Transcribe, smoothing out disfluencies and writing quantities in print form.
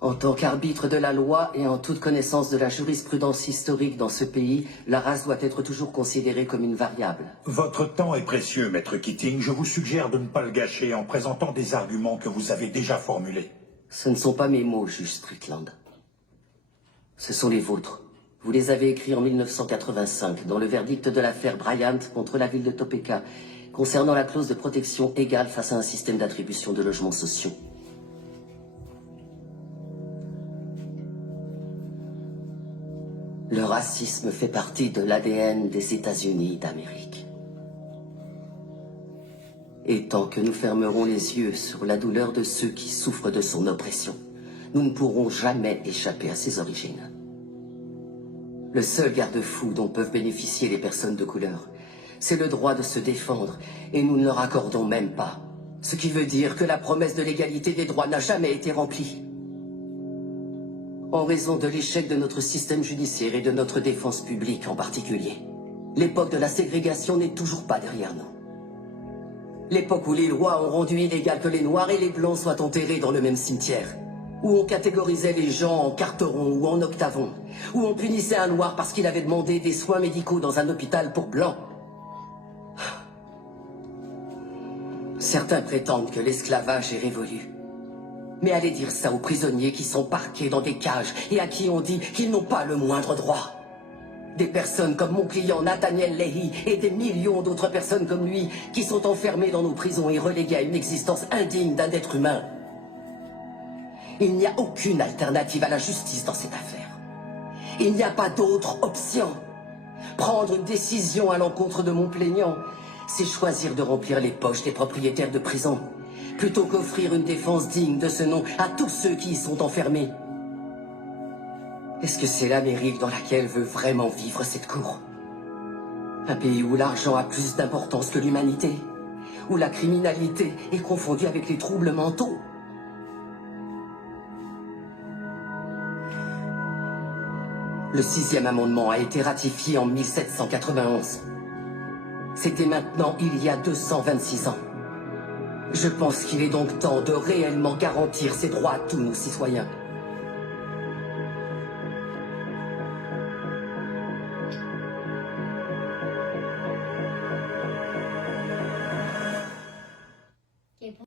En tant qu'arbitre de la loi et en toute connaissance de la jurisprudence historique dans ce pays, la race doit être toujours considérée comme une variable. Votre temps est précieux, Maître Keating. Je vous suggère de ne pas le gâcher en présentant des arguments que vous avez déjà formulés. Ce ne sont pas mes mots, juge Strickland. Ce sont les vôtres. Vous les avez écrits en 1985, dans le verdict de l'affaire Bryant contre la ville de Topeka, concernant la clause de protection égale face à un système d'attribution de logements sociaux. Le racisme fait partie de l'ADN des États-Unis d'Amérique. Et tant que nous fermerons les yeux sur la douleur de ceux qui souffrent de son oppression, nous ne pourrons jamais échapper à ses origines. Le seul garde-fou dont peuvent bénéficier les personnes de couleur, c'est le droit de se défendre, et nous ne leur accordons même pas. Ce qui veut dire que la promesse de l'égalité des droits n'a jamais été remplie. En raison de l'échec de notre système judiciaire et de notre défense publique en particulier, l'époque de la ségrégation n'est toujours pas derrière nous. L'époque où les lois ont rendu illégal que les Noirs et les Blancs soient enterrés dans le même cimetière, où on catégorisait les gens en carterons ou en octavons, où on punissait un Noir parce qu'il avait demandé des soins médicaux dans un hôpital pour Blancs. Certains prétendent que l'esclavage est révolu. Mais allez dire ça aux prisonniers qui sont parqués dans des cages et à qui on dit qu'ils n'ont pas le moindre droit. Des personnes comme mon client Nathaniel Leahy et des millions d'autres personnes comme lui qui sont enfermées dans nos prisons et reléguées à une existence indigne d'un être humain. Il n'y a aucune alternative à la justice dans cette affaire. Il n'y a pas d'autre option. Prendre une décision à l'encontre de mon plaignant, c'est choisir de remplir les poches des propriétaires de prison, plutôt qu'offrir une défense digne de ce nom à tous ceux qui y sont enfermés. Est-ce que c'est l'Amérique dans laquelle veut vraiment vivre cette cour? Un pays où l'argent a plus d'importance que l'humanité? Où la criminalité est confondue avec les troubles mentaux? Le 6e amendement a été ratifié en 1791. C'était maintenant il y a 226 ans. Je pense qu'il est donc temps de réellement garantir ces droits à tous nos citoyens.